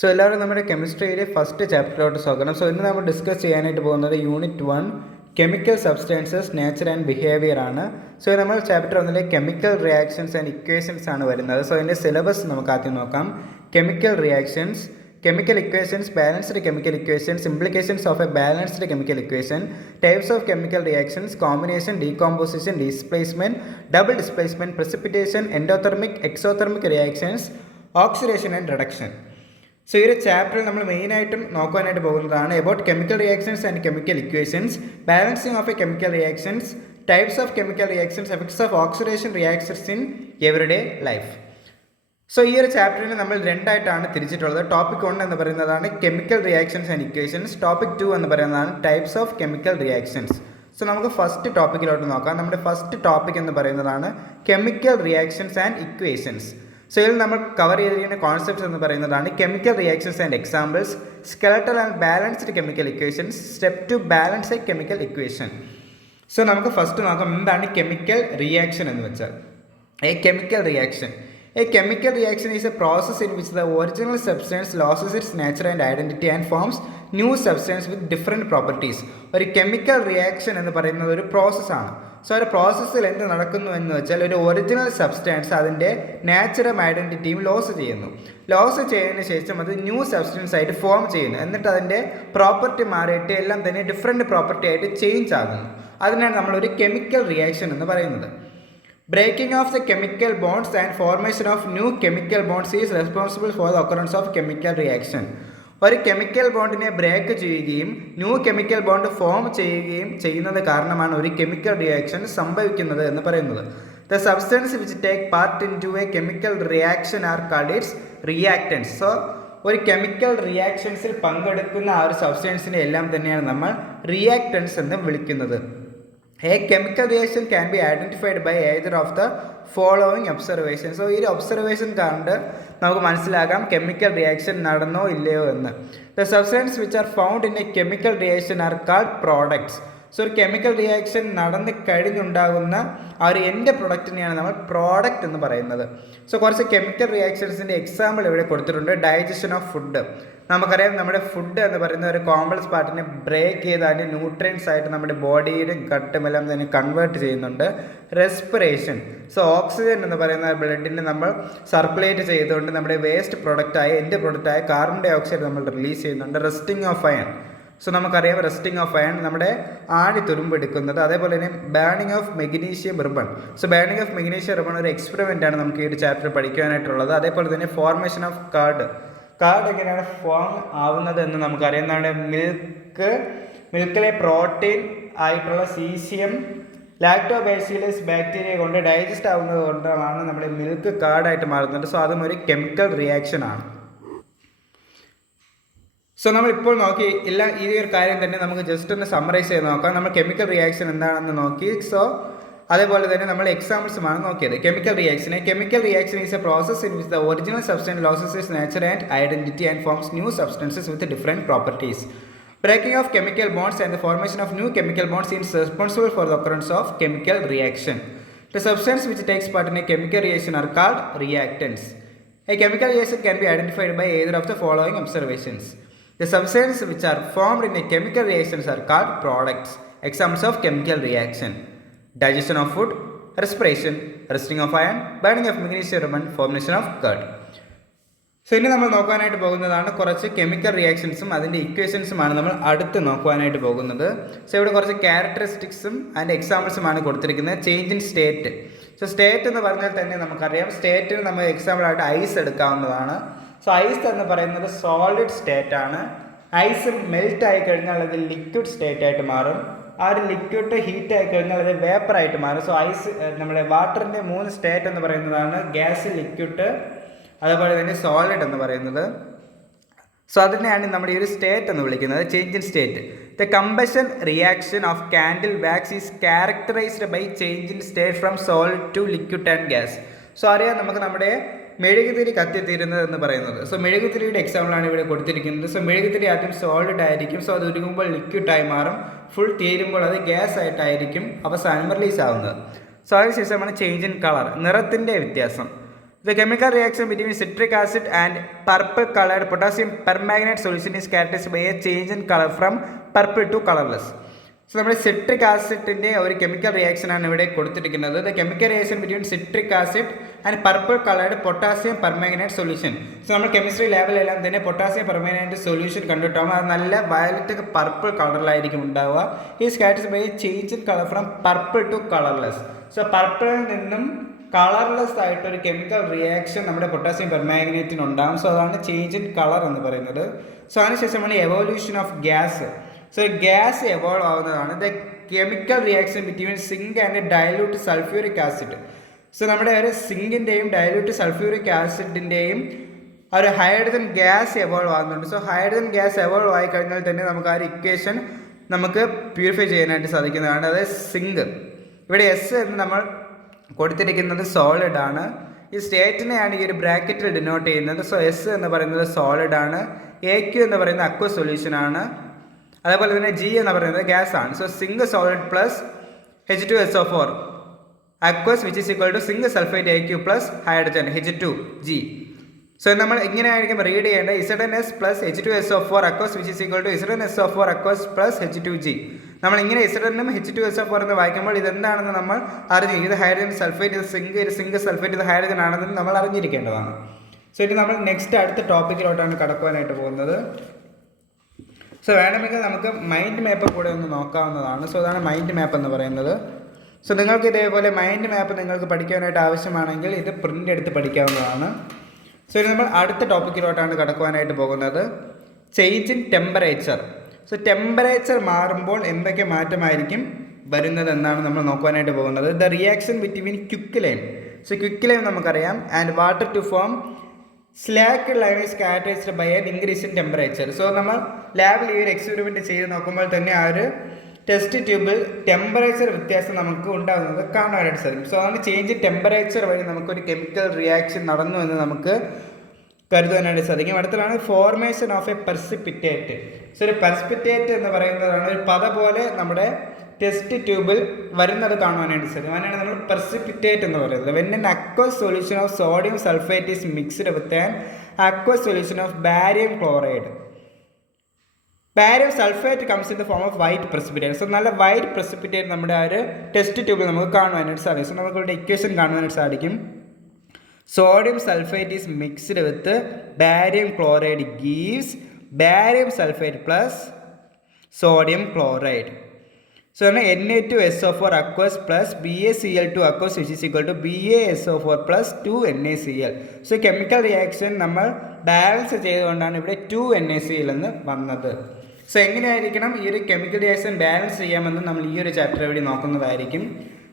So എല്ലാവരും നമ്മുടെ കെമിസ്ട്രിയിലെ first ചാപ്റ്ററിലോട്ട് സ്വാഗതം. സോ ഇന്ന് നമ്മൾ ഡിസ്കസ് ചെയ്യാനായിട്ട് പോകുന്നത് unit 1 chemical substances nature and behaviour ആണ്. സോ നമ്മൾ chapter 1 chemical reactions and equations ആണ് വരുന്നത്. സോ അതിൻ്റെ സിലബസ് നമുക്ക് ആദ്യം നോക്കാം. Chemical reactions, chemical equations, balanced chemical equations, implications of a balanced chemical equation, types of chemical reactions, combination, decomposition, displacement, double displacement, precipitation, endothermic, exothermic reactions, oxidation and reduction. So ഈ ഒരു ചാപ്റ്ററിൽ നമ്മൾ മെയിനായിട്ടും നോക്കാനായിട്ട് പോകുന്നതാണ് about chemical reactions and chemical equations, balancing of A chemical reactions, types of chemical reactions, effects of oxidation reactions in everyday life. So ഈ ഒരു ചാപ്റ്ററിനെ നമ്മൾ രണ്ടായിട്ടാണ് തിരിച്ചിട്ടുള്ളത്. ടോപ്പിക് 1 എന്ന് പറയുന്നതാണ് chemical reactions and equations, topic 2 എന്ന് പറയുന്നതാണ് types of chemical reactions. So നമുക്ക് first ടോപ്പിക്കിലോട്ട് നോക്കാം. നമ്മുടെ ഫസ്റ്റ് ടോപ്പിക് എന്ന് പറയുന്നതാണ് chemical reactions and equations. So ഇതിൽ നമ്മൾ കവർ ചെയ്തിരിക്കുന്ന കോൺസെപ്റ്റ്സ് എന്ന് പറയുന്നതാണ് chemical reactions and examples, skeletal and balanced chemical equations, step to balance a chemical equation. So നമുക്ക് ഫസ്റ്റ് നോക്കാം എന്താണ് കെമിക്കൽ റിയാക്ഷൻ എന്ന് വെച്ചാൽ. A chemical reaction, a chemical reaction is a process in which the original substance loses its nature and identity and forms new substance with different properties. ഒരു chemical reaction എന്ന് പറയുന്നത് ഒരു പ്രോസസ്സാണ്. So ഒരു പ്രോസസ്സിൽ എന്ത് നടക്കുന്നു എന്ന് വെച്ചാൽ ഒരു ഒറിജിനൽ സബ്സ്റ്റൻസ് അതിൻ്റെ നാച്ചുറൽ ഐഡൻറ്റിറ്റിയും ലോസ് ചെയ്യുന്നു. ലോസ് ചെയ്തതിന് ശേഷം അത് ന്യൂ സബ്സ്റ്റൻസ് ആയിട്ട് ഫോം ചെയ്യുന്നു. എന്നിട്ട് അതിൻ്റെ പ്രോപ്പർട്ടി മാറിയിട്ട് എല്ലാം തന്നെ ഡിഫറെൻറ്റ് പ്രോപ്പർട്ടി ആയിട്ട് ചേഞ്ച് ആകുന്നു. അതിനാണ് നമ്മളൊരു കെമിക്കൽ റിയാക്ഷൻ എന്ന് പറയുന്നത്. Breaking of the chemical bonds and formation of new chemical bonds is responsible for the occurrence of chemical reaction. ഒരു കെമിക്കൽ ബോണ്ടിനെ ബ്രേക്ക് ചെയ്യുകയും ന്യൂ കെമിക്കൽ ബോണ്ട് ഫോം ചെയ്യുകയും ചെയ്യുന്നത് കാരണമാണ് ഒരു കെമിക്കൽ റിയാക്ഷൻ സംഭവിക്കുന്നത് എന്ന് പറയുന്നത്. The substance which take part into a chemical reaction are called its reactants. So ഒരു കെമിക്കൽ റിയാക്ഷൻസിൽ പങ്കെടുക്കുന്ന ആ ഒരു സബ്സ്റ്റൻസിനെ എല്ലാം തന്നെയാണ് നമ്മൾ റിയാക്ടൻസ് എന്ന് വിളിക്കുന്നത്. A chemical reaction can be identified by either of the following observations. So ഈ ഒരു ഒബ്സർവേഷൻ കണ്ട് നമുക്ക് മനസ്സിലാക്കാം കെമിക്കൽ റിയാക്ഷൻ നടന്നോ ഇല്ലയോ എന്ന്. The substances which are found in a chemical reaction are called products. So ഒരു കെമിക്കൽ റിയാക്ഷൻ നടന്ന് കഴിഞ്ഞുണ്ടാകുന്ന ആ ഒരു എൻഡ് പ്രൊഡക്റ്റിനെയാണ് നമ്മൾ പ്രോഡക്റ്റ് എന്ന് പറയുന്നത്. സോ കുറച്ച് കെമിക്കൽ റിയാക്ഷൻസിൻ്റെ എക്സാമ്പിൾ ഇവിടെ കൊടുത്തിട്ടുണ്ട്. ഡൈജഷൻ ഓഫ് ഫുഡ്, നമുക്കറിയാം നമ്മുടെ ഫുഡ് എന്ന് പറയുന്ന ഒരു കോംപ്ലക്സ് പാർട്ടിനെ ബ്രേക്ക് ചെയ്ത് അതിൻ്റെ ന്യൂട്രിയൻസ് ആയിട്ട് നമ്മുടെ ബോഡിയുടെ ഗട്ടുമെല്ലാം തന്നെ കൺവേർട്ട് ചെയ്യുന്നുണ്ട്. റെസ്പിറേഷൻ, സോ ഓക്സിജൻ എന്ന് പറയുന്ന ബ്ലഡിനെ നമ്മൾ സർക്കുലേറ്റ് ചെയ്തുകൊണ്ട് നമ്മുടെ വേസ്റ്റ് പ്രൊഡക്റ്റായ എൻഡ് പ്രൊഡക്റ്റായ കാർബൺ ഡൈ ഓക്സൈഡ് നമ്മൾ റിലീസ് ചെയ്യുന്നുണ്ട്. റെസ്റ്റിംഗ് ഓഫ് അയൺ, സോ നമുക്കറിയാം റെസ്റ്റിംഗ് ഓഫ് അയൺ നമ്മുടെ ആണി തുരുമ്പെടുക്കുന്നത്. അതേപോലെ തന്നെ burning of magnesium ribbon, so burning of magnesium ribbon ഒരു എക്സ്പെരിമെൻ്റ് ആണ് നമുക്ക് ഈ ഒരു ചാപ്റ്റർ പഠിക്കാനായിട്ടുള്ളത്. അതേപോലെ തന്നെ ഫോർമേഷൻ ഓഫ് കാർഡ് എങ്ങനെയാണ് ഫോം ആവുന്നത് എന്ന് നമുക്കറിയാം. നമ്മുടെ മിൽക്കിലെ പ്രോട്ടീൻ ആയിട്ടുള്ള സീസിയം ലാക്ടോബാസിലസ് ബാക്ടീരിയ കൊണ്ട് ഡൈജസ്റ്റ് ആവുന്നത് കൊണ്ടാണ് നമ്മുടെ മിൽക്ക് കാർഡായിട്ട് മാറുന്നത്. സോ അതും ഒരു കെമിക്കൽ റിയാക്ഷൻ ആണ്. സോ നമ്മളിപ്പോൾ നോക്കി ഈ ഒരു കാര്യം തന്നെ നമുക്ക് ജസ്റ്റ് ഒന്ന് സമ്മറൈസ് ചെയ്ത് നോക്കാം. നമ്മൾ കെമിക്കൽ റിയാക്ഷൻ എന്താണെന്ന് നോക്കി. സോ അതേപോലെ തന്നെ നമ്മൾ എക്സാമ്പിൾസുമാണ് നോക്കിയത്. Chemical reaction is A process in which the original substance losses it's nature and identity and forms new substances with different properties. Breaking of chemical bonds and the formation of new chemical bonds is responsible for the occurrence of chemical reaction. The substance which takes part in a chemical reaction are called reactants. A chemical reaction can be identified by either of the following observations. The substances which are formed in a chemical reactions are called products. Examples of chemical reaction: digestion of food, respiration, rusting of iron, burning of magnesium ribbon, formation of curd. So ഇനി നമ്മൾ നോക്കാനായിട്ട് പോകുന്നതാണ് കുറച്ച് chemical റിയാക്ഷൻസും അതിൻ്റെ ഇക്വേഷൻസുമാണ് നമ്മൾ അടുത്ത് നോക്കുവാനായിട്ട് പോകുന്നത്. So ഇവിടെ കുറച്ച് ക്യാരക്ടറിസ്റ്റിക്സും അതിൻ്റെ എക്സാമ്പിൾസുമാണ് കൊടുത്തിരിക്കുന്നത്. Change in state, so state എന്ന് പറഞ്ഞാൽ തന്നെ നമുക്കറിയാം സ്റ്റേറ്റിന് നമ്മൾ എക്സാമ്പിളായിട്ട് ഐസ് എടുക്കാവുന്നതാണ്. സോ ഐസ് എന്ന് പറയുന്നത് സോളിഡ് സ്റ്റേറ്റ് ആണ്. ഐസ് മെൽറ്റ് ആയി കഴിഞ്ഞാൽ അത് ലിക്വിഡ് സ്റ്റേറ്റ് ആയിട്ട് മാറും. ആ ഒരു ലിക്വിഡ് ഹീറ്റ് ആയി കഴിഞ്ഞാൽ അത് വേപ്പറായിട്ട് മാറും. സോ ഐസ് നമ്മുടെ വാട്ടറിൻ്റെ 3 സ്റ്റേറ്റ് എന്ന് പറയുന്നതാണ് ഗ്യാസ്, ലിക്വിഡ്, അതുപോലെ തന്നെ സോളിഡ് എന്ന് പറയുന്നത്. സോ അതിനെയാണ് നമ്മുടെ ഈ ഒരു സ്റ്റേറ്റ് എന്ന് വിളിക്കുന്നത്, change in state. The combustion reaction of candle wax is characterized by change in state from solid to liquid and gas. So അറിയാം നമുക്ക് നമ്മുടെ മെഴുകുതിരി കത്തിത്തീരുന്നത് എന്ന് പറയുന്നത്. സോ മെഴുകുതിരിയുടെ എക്സാമ്പിളാണ് ഇവിടെ കൊടുത്തിരിക്കുന്നത്. സോ മെഴുകുതിരി ആദ്യം സോളിഡ് ആയിരിക്കും. സോ അത് ഉരുകുമ്പോൾ ലിക്വിഡായി മാറും. ഫുൾ തീരുമ്പോൾ അത് ഗ്യാസ് ആയിട്ടായിരിക്കും അവസാനം റിലീസ് ആവുന്നത്. സോ അതിനുശേഷമാണ് ചേഞ്ച് ഇൻ കളർ, നിറത്തിൻ്റെ വ്യത്യാസം. The chemical reaction between citric acid and purple colored potassium permanganate solution is characterized by a change in color from purple to colorless. So നമ്മുടെ citric ആസിഡിൻ്റെ ഒരു chemical റിയാക്ഷനാണ് ഇവിടെ കൊടുത്തിരിക്കുന്നത്. The chemical reaction between citric acid and purple coloured potassium permanganate solution. So നമ്മൾ chemistry ലാബിലെല്ലാം തന്നെ potassium permanganate solution കണ്ടിട്ടാകുമ്പോൾ അത് നല്ല violet purple കളറിലായിരിക്കും ഉണ്ടാവുക. Is characterised by change in colour from purple to colourless. So പർപ്പിളിൽ നിന്നും കളർലെസ് ആയിട്ടൊരു chemical reaction നമ്മുടെ പൊട്ടാസ്യം പെർമാംഗനേറ്റിന് ഉണ്ടാകും. സോ അതാണ് ചേഞ്ച് ഇൻ കളർ എന്ന് പറയുന്നത്. സോ അതിനുശേഷമാണ് evolution of gas. So gas evolve ആവുന്നതാണ്. The chemical reaction between zinc and dilute sulphuric acid. So നമ്മുടെ ഒരു സിങ്കിൻ്റെയും ഡയലൂട്ട് സൾഫ്യൂരിക് ആസിഡിൻ്റെയും ഒരു ഹൈഡ്രജൻ ഗ്യാസ് എവോൾവ് ആകുന്നുണ്ട്. സോ ഹൈഡ്രജൻ ഗ്യാസ് എവോൾവ് ആയി കഴിഞ്ഞാൽ തന്നെ നമുക്ക് ആ ഒരു ഇക്വേഷൻ നമുക്ക് പ്യൂരിഫൈ ചെയ്യാനായിട്ട് സാധിക്കുന്നതാണ്. അതായത് സിങ്ക്, ഇവിടെ എസ് എന്ന് നമ്മൾ കൊടുത്തിരിക്കുന്നത് സോളിഡ് ആണ്. ഈ സ്റ്റേറ്റിനെയാണ് ഈ ഒരു ബ്രാക്കറ്റിൽ ഡിനോട്ട് ചെയ്യുന്നത്. സോ എസ് എന്ന് പറയുന്നത് സോളിഡ് ആണ്. എ ക്യു എന്ന് പറയുന്നത് അക്വസ് സൊല്യൂഷൻ ആണ്. അതേപോലെ തന്നെ ജി എന്ന് പറയുന്നത് ഗ്യാസ് ആണ്. So zinc solid plus H2SO4 aqueous which is equal to zinc sulphate AQ plus hydrogen H2G. So നമ്മൾ ഇങ്ങനെയായിരിക്കും റീഡ് ചെയ്യേണ്ടത്. ZnS plus H2SO4 aqueous which is equal to ZnSO4 aqueous plus H2G. നമ്മൾ ഇങ്ങനെ Zn H2SO4 എന്ന് വായിക്കുമ്പോൾ ഇതെന്താണെന്ന് നമ്മൾ അറിഞ്ഞു. ഇത് ഹൈഡ്രജൻ സൾഫേറ്റ്, ഇത് സിങ്ക്, ഇത് സിങ്ക് സൾഫേറ്റ്, ഇത് ഹൈഡ്രജൻ ആണെന്ന് നമ്മൾ അറിഞ്ഞിരിക്കേണ്ടതാണ്. സോ ഇനി നമ്മൾ നെക്സ്റ്റ് അടുത്ത ടോപ്പിക്കിലോട്ടാണ് കടക്കുവാനായിട്ട് പോകുന്നത്. സോ വേണമെങ്കിൽ നമുക്ക് മൈൻഡ് മാപ്പ് കൂടെ ഒന്ന് നോക്കാവുന്നതാണ്. സോ അതാണ് മൈൻഡ് മാപ്പ് എന്ന് പറയുന്നത്. സോ നിങ്ങൾക്ക് ഇതേപോലെ മൈൻഡ് മാപ്പ് നിങ്ങൾക്ക് പഠിക്കാനായിട്ട് ആവശ്യമാണെങ്കിൽ ഇത് പ്രിൻ്റ് എടുത്ത് പഠിക്കാവുന്നതാണ്. സോ ഇനി നമ്മൾ അടുത്ത ടോപ്പിക്കിലോട്ടാണ് കടക്കുവാനായിട്ട് പോകുന്നത്. Change in temperature. So temperature മാറുമ്പോൾ എന്തൊക്കെ മാറ്റമായിരിക്കും വരുന്നത് എന്നാണ് നമ്മൾ നോക്കുവാനായിട്ട് പോകുന്നത്. The reaction between quick lime. So quick lime നമുക്കറിയാം and water to form slaked lime is characterised by an increase in temperature. So നമ്മൾ ലാബിൽ ഈ ഒരു എക്സ്പെരിമെൻറ്റ് ചെയ്ത് നോക്കുമ്പോൾ തന്നെ ആ ഒരു ടെസ്റ്റ് ട്യൂബിൽ ടെമ്പറേച്ചർ വ്യത്യാസം നമുക്ക് ഉണ്ടാകുന്നത് കാണാനായിട്ട് സാധിക്കും. സോ അതുകൊണ്ട് ചേഞ്ച് ഇൻ ടെമ്പറേച്ചർ വഴി നമുക്കൊരു കെമിക്കൽ റിയാക്ഷൻ നടന്നു എന്ന് നമുക്ക് കരുതാനായിട്ട് സാധിക്കും. അടുത്തതാണ് ഫോർമേഷൻ ഓഫ് എ പെർസിപ്പിറ്റേറ്റ്. സോ ഒരു പെർസിപ്പിറ്റേറ്റ് എന്ന് പറയുന്നതാണ് ഒരു പത പോലെ നമ്മുടെ ടെസ്റ്റ് ട്യൂബിൽ വരുന്നത് കാണുവാനായിട്ട് സാധിക്കും. അതിനാണ് നമ്മൾ പെർസിപ്പിറ്റേറ്റ് എന്ന് പറയുന്നത്. When N aqueous solution of sodium sulphate is mixed with an aqueous solution of barium chloride. Barium sulphate comes in the form of white precipitate. So നല്ല വൈറ്റ് പ്രസിപ്പിറ്റേറ്റ് നമ്മുടെ ആ ഒരു ടെസ്റ്റ് ട്യൂബിൽ നമുക്ക് കാണുവാനായിട്ട് സാധിക്കും. സോ നമുക്ക് ഇവിടെ ഇക്വേഷൻ കാണുവാനായിട്ട് സാധിക്കും. Sodium sulphate is mixed with barium chloride gives barium sulphate plus sodium chloride. So Na2SO4 aqueous plus BaCl2 aqueous which is equal to BaSO4 plus 2NaCl. So chemical reaction നമ്മൾ balance ചെയ്തുകൊണ്ടാണ് ഇവിടെ 2NaCl എന്ന് വന്നത്. So എങ്ങനെയായിരിക്കണം ഈ ഒരു chemical reaction balance ചെയ്യാമെന്ന് നമ്മൾ ഈ ഒരു ചാപ്റ്റർ ഇവിടെ നോക്കുന്നതായിരിക്കും.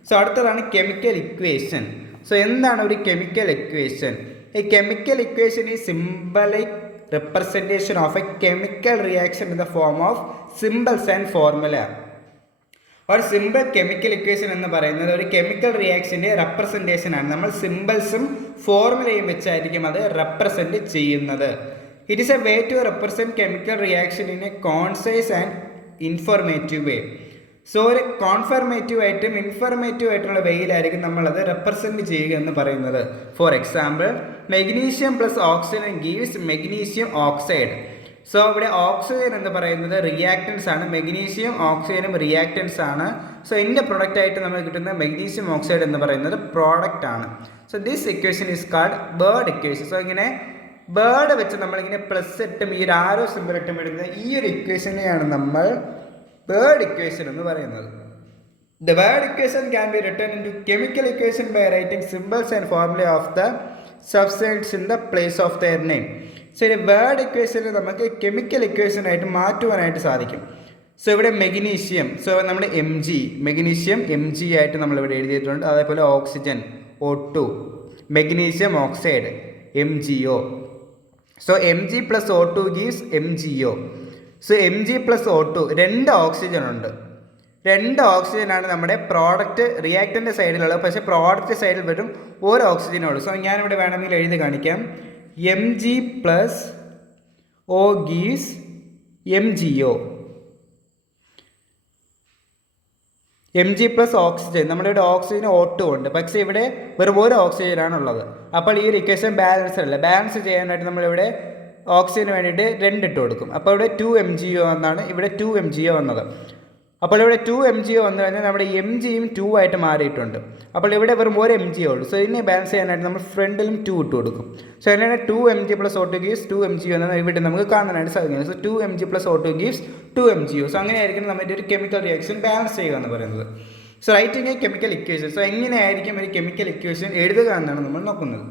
സോ അടുത്തതാണ് കെമിക്കൽ ഇക്വേഷൻ. സോ എന്താണ് ഒരു chemical equation? A chemical equation is symbolic representation of a chemical reaction in the form of symbols and formula. ഒരു സിമ്പിൾ കെമിക്കൽ ഇക്വേഷൻ എന്ന് പറയുന്നത് ഒരു കെമിക്കൽ റിയാക്ഷൻ്റെ റെപ്രസെൻറ്റേഷൻ ആണ്. നമ്മൾ സിമ്പിൾസും ഫോർമുലയും വെച്ചായിരിക്കും അത് റെപ്രസെൻറ്റ് ചെയ്യുന്നത്. It is a way to represent chemical reaction in a concise and informative way. So ഒരു confirmative ആയിട്ടും ഇൻഫോർമേറ്റീവ് ആയിട്ടുള്ള വേയിലായിരിക്കും നമ്മളത് റെപ്രസെൻറ്റ് ചെയ്യുക എന്ന് പറയുന്നത്. For example magnesium plus oxygen gives magnesium oxide. So ഇവിടെ ഓക്സിജൻ എന്ന് പറയുന്നത് റിയാക്റ്റൻസ് ആണ്, മെഗ്നീഷ്യം ഓക്സിജനും റിയാക്റ്റൻസ് ആണ്. സോ ഇതിൻ്റെ പ്രൊഡക്റ്റ് ആയിട്ട് നമ്മൾ കിട്ടുന്ന മെഗ്നീഷ്യം ഓക്സൈഡ് എന്ന് പറയുന്നത് പ്രോഡക്റ്റ് ആണ്. So this equation is called bird equation. So ഇങ്ങനെ ബേർഡ് വെച്ച് നമ്മളിങ്ങനെ പ്ലസ് ഇട്ടും ഈ ഒരു ആരോ സിമ്പിൾ ഇട്ടും ഇടുന്ന ഈ ഒരു ഇക്വേഷനെയാണ് നമ്മൾ ബേർഡ് ഇക്വേഷൻ എന്ന് പറയുന്നത്. The word equation can be written into chemical equation by writing symbols and formula of the substance in the place of their name. So ഒരു വേർഡ് ഇക്വേഷനിൽ നമുക്ക് കെമിക്കൽ ഇക്വേഷൻ ആയിട്ട് മാറ്റുവാനായിട്ട് സാധിക്കും. സോ ഇവിടെ മെഗ്നീഷ്യം, സോ നമ്മൾ Mg, magnesium Mg ആയിട്ട് നമ്മളിവിടെ എഴുതിയിട്ടുണ്ട്. അതേപോലെ oxygen O2, magnesium oxide MgO. So Mg plus O2 gives MgO. So Mg plus O2 രണ്ട് ഓക്സിജൻ ഉണ്ട്. രണ്ട് ഓക്സിജനാണ് നമ്മുടെ പ്രോഡക്റ്റ് റിയാക്റ്റൻ്റെ സൈഡിലുള്ളത്. പക്ഷേ പ്രോഡക്റ്റ് സൈഡിൽ വരും ഒരു ഓക്സിജനേ ഉള്ളൂ. സോ ഞാനിവിടെ വേണമെങ്കിൽ എഴുതി കാണിക്കാം. Mg plus O gives MgO. Mg+ oxygen, നമ്മുടെ ഇവിടെ ഓക്സിജൻ O2 ഉണ്ട്, പക്ഷേ ഇവിടെ വെറും ഒരു ഓക്സിജനാണുള്ളത്. അപ്പോൾ ഈ ഒരു ഇക്വേഷൻ ബാലൻസ് അല്ല. ബാലൻസ് ചെയ്യാനായിട്ട് നമ്മളിവിടെ ഓക്സിജന് വേണ്ടിയിട്ട് 2 ഇട്ട് കൊടുക്കും. അപ്പോൾ ഇവിടെ 2 MgO എന്നാണ് ഇവിടെ 2 MgO വന്നത്. അപ്പോൾ ഇവിടെ 2 MgO വന്നു കഴിഞ്ഞാൽ നമ്മുടെ Mgയും 2 ആയിട്ട് മാറിയിട്ടുണ്ട്. അപ്പോൾ ഇവിടെ വെറും ഒരു MgO ഉള്ളൂ. സോ ഇതിനെ ബാലൻസ് ചെയ്യാനായിട്ട് നമ്മൾ ഫ്രണ്ടിലും 2 ഇട്ട് കൊടുക്കും. സോ അതിനാണ് 2 Mg + O2 gives 2 MgO എന്ന് ഇവിടെ നമുക്ക് കാണാനായിട്ട് സാധിക്കുന്നത്. So 2 Mg + O2 gives 2 MgO. So അങ്ങനെയായിരിക്കും നമ്മുടെ ഒരു കെമിക്കൽ റിയാക്ഷൻ ബാലൻസ് ചെയ്യുക എന്ന് പറയുന്നത്. So writing A chemical equation. So എങ്ങനെയായിരിക്കും ഒരു കെമിക്കൽ ഇക്വേഷൻ എഴുതുക എന്നാണ് നമ്മൾ നോക്കുന്നത്.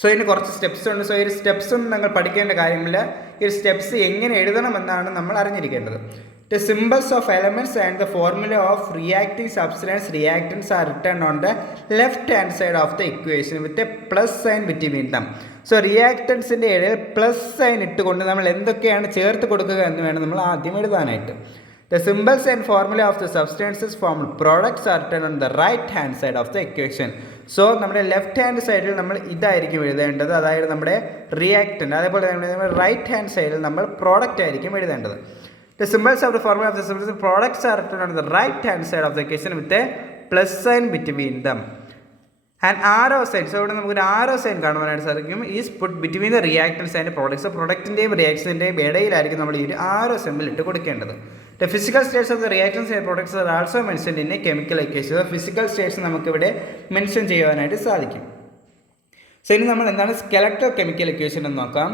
സോ ഇതിന് കുറച്ച് സ്റ്റെപ്സ് ഉണ്ട്. സോ ഈ സ്റ്റെപ്സ് ഒന്നും നിങ്ങൾ പഠിക്കേണ്ട കാര്യമില്ല. ഈ സ്റ്റെപ്സ് എങ്ങനെ എഴുതണമെന്നാണ് നമ്മൾ അറിഞ്ഞിരിക്കേണ്ടത്. The symbols of elements and the formula of reacting substance reactants are written on the left hand side of the equation with a plus sign between them. So reactantsന്റെ ഇടയിൽ പ്ലസ് സൈൻ ഇട്ടുകൊണ്ട് നമ്മൾ എന്തൊക്കെയാണ് ചേർത്ത് കൊടുക്കുക എന്ന് വേണം നമ്മൾ ആദ്യം എഴുതാനായിട്ട്. The symbols and formula of the substances formed products are written on the right hand side of the equation. So നമ്മുടെ ലെഫ്റ്റ് ഹാൻഡ് സൈഡിൽ നമ്മൾ ഇതായിരിക്കും എഴുതേണ്ടത്, അതായത് നമ്മുടെ റിയാക്റ്റൻ്റ്. അതേപോലെ തന്നെ നമ്മുടെ റൈറ്റ് ഹാൻഡ് സൈഡിൽ നമ്മൾ പ്രോഡക്റ്റ് ആയിരിക്കും എഴുതേണ്ടത്. The symbols of the formula of the substance products are written on the right hand side of the equation with a plus sign between them. An arrow sign, so ഇവിടെ നമുക്കൊരു arrow sign കാണുവാനായിട്ട് സാധിക്കും, is put between the reactants and products. So പ്രൊഡക്റ്റിൻ്റെയും റിയാക്ഷൻ്റെയും ഇടയിലായിരിക്കും നമ്മൾ ഈ ഒരു arrow symbol ഇട്ട് കൊടുക്കേണ്ടത്. The physical states of the reactants and products are also mentioned in a chemical equation. So physical states നമുക്കിവിടെ മെൻഷൻ ചെയ്യുവാനായിട്ട് സാധിക്കും. സോ ഇനി നമ്മൾ എന്താണ് skeletal chemical equation എന്ന് നോക്കാം.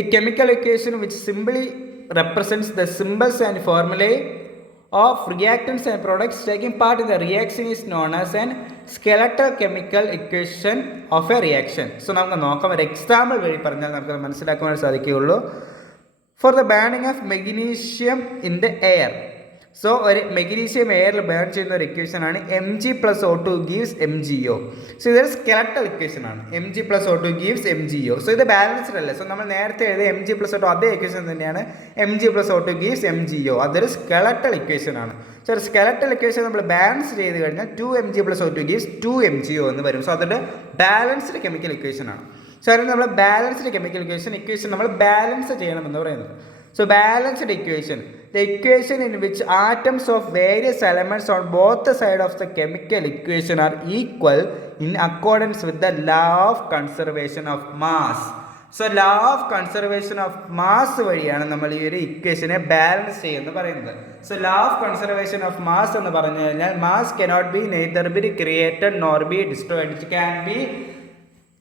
A chemical equation which simply represents the symbols and formulae of reactants and products taking part in the reaction is known as an skeletal chemical equation of a reaction. So നമുക്ക് നോക്കാം, ഒരു example വഴി പറഞ്ഞാൽ നമുക്ക് മനസ്സിലാക്കുവാൻ സാധിക്കുകയുള്ളൂ. For the burning of magnesium in the air. So ഒരു magnesium എയറിൽ ബേൺ ചെയ്യുന്ന ഒരു ഇക്വേഷൻ ആണ് Mg + O2 gives MgO. So ഇതൊരു സ്കെലറ്റൽ ഇക്വേഷൻ ആണ്. Mg + O2 gives MgO. So ഇത് ബാലൻസ്ഡ് അല്ല. സോ നമ്മൾ നേരത്തെ എഴുതിയ Mg + O2 അതേ ഇക്വേഷൻ തന്നെയാണ് Mg + O2 gives MgO. അതൊരു സ്കെലറ്റൽ ഇക്വേഷൻ ആണ്. സോ ഒരു സ്കെലറ്റൽ ഇക്വേഷൻ നമ്മൾ ബാലൻസ് ചെയ്ത് കഴിഞ്ഞാൽ 2 Mg + O2 gives 2 MgO എന്ന് വരും. സോ അതൊരു ബാലൻസ്ഡ് കെമിക്കൽ ഇക്വേഷൻ ആണ്. സോ അതിന് നമ്മൾ ബാലൻസ്ഡ് കെമിക്കൽ ഇക്വേഷൻ നമ്മൾ ബാലൻസ് ചെയ്യണമെന്ന് പറയുന്നത്. So balanced equation, the equation in which atoms of various elements on both the sides of the chemical equation are equal in accordance with the law of conservation of mass. So law of conservation of mass വഴിയാണ് നമ്മൾ ഈ ഒരു ഇക്വേഷനെ balance ചെയ്യുന്നത് പറയുന്നത്. So law of conservation of mass എന്ന് പറഞ്ഞു കഴിഞ്ഞാൽ mass cannot be neither be created nor be destroyed. It can be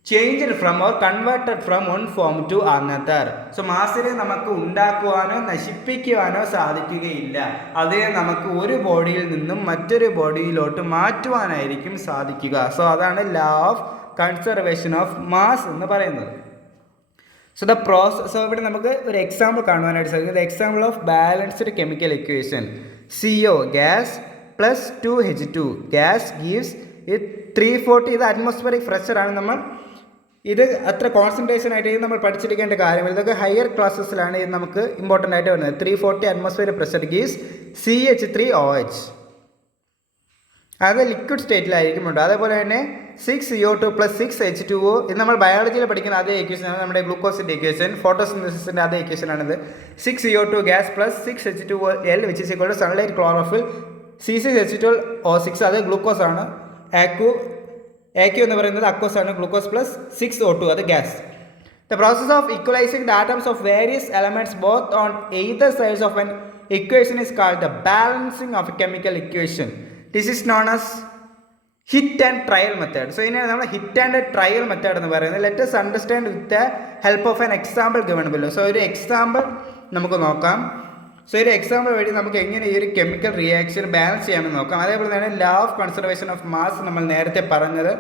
changed from or converted from one form to another. So മാസിനെ നമുക്ക് ഉണ്ടാക്കുവാനോ നശിപ്പിക്കുവാനോ സാധിക്കുകയില്ല. അതിനെ നമുക്ക് ഒരു ബോഡിയിൽ നിന്നും മറ്റൊരു ബോഡിയിലോട്ട് മാറ്റുവാനായിരിക്കും സാധിക്കുക. സോ അതാണ് law of conservation of mass എന്ന് പറയുന്നത്. സോ ദ പ്രോസസ്, സോ ഇവിടെ നമുക്ക് ഒരു എക്സാമ്പിൾ കാണുവാനായിട്ട് സാധിക്കും. The example of balanced chemical equation CO gas + 2H2 gas gives 340. ഇത് അറ്റ്മോസ്ഫിയറിക് പ്രഷറാണ്. നമ്മൾ ഇത് അത്ര കോൺസെൻട്രേഷൻ ആയിട്ട് നമ്മൾ പഠിച്ചിരിക്കേണ്ട കാര്യമില്ല. ഇതൊക്കെ ഹയർ ക്ലാസ്സസിലാണ് ഇത് നമുക്ക് ഇമ്പോർട്ടൻ്റ് ആയിട്ട് വരുന്നത്. 340 അറ്റ്മോസ്ഫിയറിക് പ്രഷർ ഗീവ്സ് CH3OH. അത് ലിക്വിഡ് സ്റ്റേറ്റിലായിരിക്കും ഉണ്ട്. അതേപോലെ തന്നെ 6CO2 + 6H2O. ഇത് നമ്മൾ ബയോളജിയിൽ പഠിക്കുന്ന അതേ ഇക്വേഷനാണ് നമ്മുടെ ഗ്ലൂക്കോസിൻ്റെ ഇക്വേഷൻ, ഫോട്ടോസിന്തസിസിൻ്റെ അതേ ഇക്വേഷനാണിത്. 6CO2 gas + 6H2L which is equal to sunlight chlorophyll C6H12O6. അത് ഗ്ലൂക്കോസ് ആണ്. AQ എന്ന് പറയുന്നത് അക്വസ് ആണ്. ഗ്ലൂക്കോസ് + 6O2 അത് gas. The process of equalizing the atoms of various elements both on either sides of an equation is called the balancing of a chemical equation. This is known as hit and trial method. So ഇതിനാണ് നമ്മൾ hit and trial method എന്ന് പറയുന്നത്. Let us understand with the help of an example given below. So ഒരു example നമുക്ക് നോക്കാം. So ഒരു example വഴി നമുക്ക് എങ്ങനെ ഈ ഒരു കെമിക്കൽ റിയാക്ഷൻ ബാലൻസ് ചെയ്യാമെന്ന് നോക്കാം. അതേപോലെ തന്നെ law of conservation of mass നമ്മൾ നേരത്തെ പറഞ്ഞത്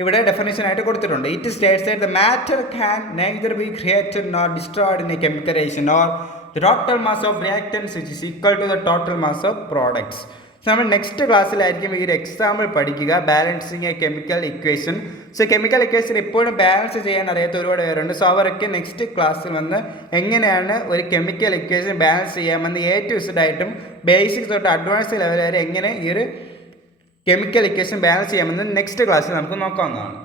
ഇവിടെ ഡെഫിനേഷൻ ആയിട്ട് കൊടുത്തിട്ടുണ്ട്. It states that the matter can neither be created nor destroyed in a chemical reaction or the total mass of reactants which is equal to the total mass of products. So നമ്മൾ next ക്ലാസ്സിലായിരിക്കും ഈ ഒരു example പഠിക്കുക, balancing a chemical equation. So chemical equation എപ്പോഴും balance ചെയ്യാൻ അറിയാത്ത ഒരുപാട് പേരുണ്ട്. സോ അവരൊക്കെ നെക്സ്റ്റ് ക്ലാസ്സിൽ വന്ന് എങ്ങനെയാണ് ഒരു കെമിക്കൽ ഇക്വേഷൻ ബാലൻസ് ചെയ്യാമെന്ന് A to Z ആയിട്ടും ബേസിക്സ് തൊട്ട് അഡ്വാൻസ് ലെവൽ വരെ എങ്ങനെ ഈ ഒരു കെമിക്കൽ ഇക്വേഷൻ ബാലൻസ് ചെയ്യാമെന്ന് നെക്സ്റ്റ് ക്ലാസ്സിൽ നമുക്ക് നോക്കാവുന്നതാണ്.